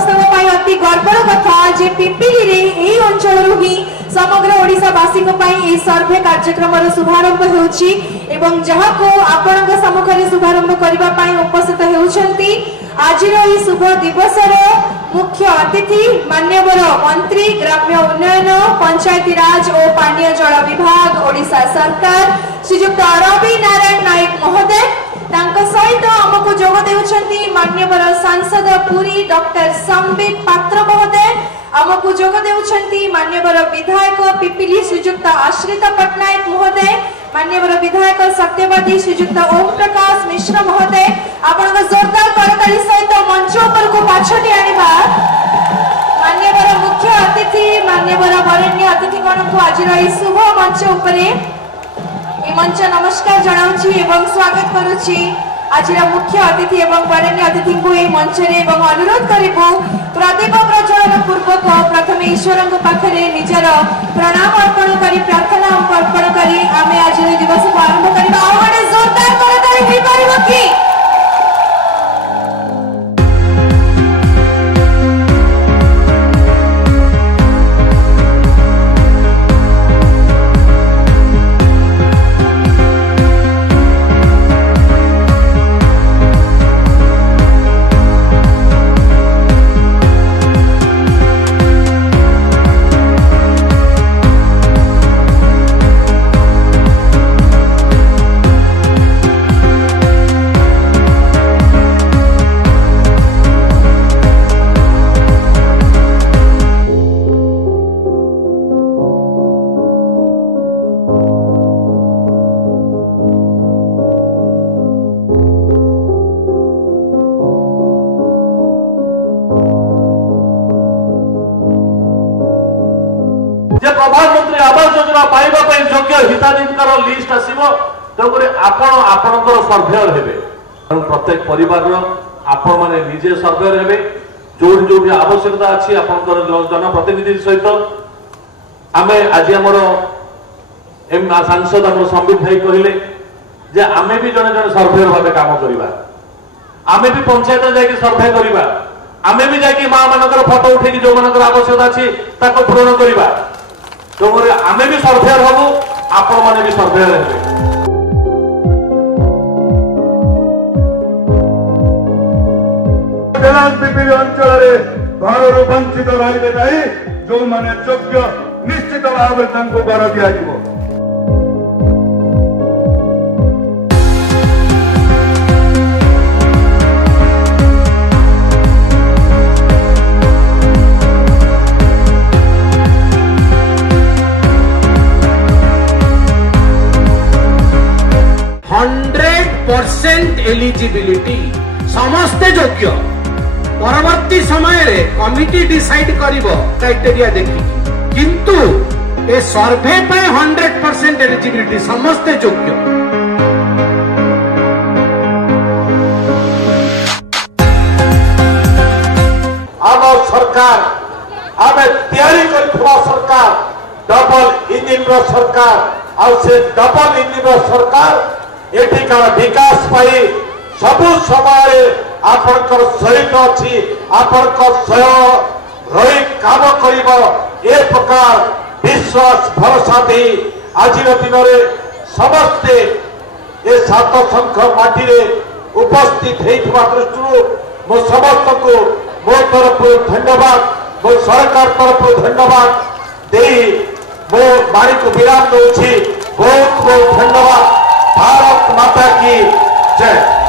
समस्त अति गर्वर कथा जे पिपिली रे एई अंचल ही समग्र ओडिशावासी ए सर्वे कार्यक्रम शुभारंभ होउछि एवं जहाको आपनक सम्मुखरे शुभारंभ करिबा पई उपस्थित हेउछंती आजिर एई शुभ दिवसर मुख्य अतिथि मान्यवर मंत्री ग्राम्य उन्नयन पंचायती राज और पानीय जल विभाग ओडिशा सरकार श्रीयुक्त रवि नारायण नायक महोदय तांका सहित आमको जोग देउछंती मान्यवर सांसद पुरी डॉक्टर संबित पात्र महोदय आमको जोग देउछंती मान्यवर विधायक पिपिली श्रीयुक्त आश्रित पटनायक महोदय मान्यवर विधायक सत्यवादी श्रीयुक्त ओम प्रकाश मिश्र महोदय आपण जोरदार करताली सहित मंच ऊपर को पाछटी आनिबा मान्यवर मुख्य अतिथि मान्यवर वरेण्य अतिथिगण को आज शुभ मंच उपरे मंच नमस्कार जनाऊँच एवं स्वागत करुच्ची आज मुख्य अतिथि एवं वरेण्य अतिथि को यह मंच एवं अनुरोध करूँ प्रदीप प्रज्वलन पूर्वक प्रथम ईश्वर पाखे निजर प्रणाम अर्पण कर प्रार्थना अर्पण कर आम आज दिवस को आरंभ करवा जोरदार करताली कि प्रधानमंत्री आवास योजना पाइबा पई योग्य हिताधिकार लिस्ट आसीबो तबरे आपणकर सर्वेयर हेबे प्रत्येक परिवार आपण माने निजे सर्वेयर हेबे जोडी जोडी आवश्यकता अछि आपणकर जनप्रतिनिधि सहित आमे आज हमर सांसद हमर संबित भाई कहिले जे आमे भी जने जने सर्वेयर भाबे काम करिबा आमे भी पंचायत जाके सर्वे करिबा आमे भी जाके मां मानकर फोटो उठेकी जो मानकर आवश्यकता अछि ताको पूर्ण करिबा तोमरे आमे भी सर्वेयर हबो आपण माने भी सर्वेयर हेबे पिपिली अंचल रे घर वंचित रहिबे नाही जो माने योग्य निश्चित भाव तांको घर दिया जिवो 100% एलिजिबिलिटी समस्त योग्य परवर्ती समय रे कमिटी डिसाइड करिवो क्राइटेरिया देखि किंतु ए सर्वे पे 100% एलिजिबिलिटी समस्त योग्य आम सरकार आम तैयारी करथुवा सरकार डबल इंजिन रो सरकार आ से डबल इंजिन रो सरकार एठिकार विकास पाई सबु समय आपनकर सहित अछि आपनकर सह रही काम करिबो ए प्रकार विश्वास भरोसा दे आज दिन में समस्ते ए सात संख माटी रे उपस्थित हेतुवा दृष्टि मो समस्त को मो तरफ धन्यवाद मो सरकार तरफ धन्यवाद दे मो बाणी को विराम दूची बहुत बहुत धन्यवाद भारत माता की जय।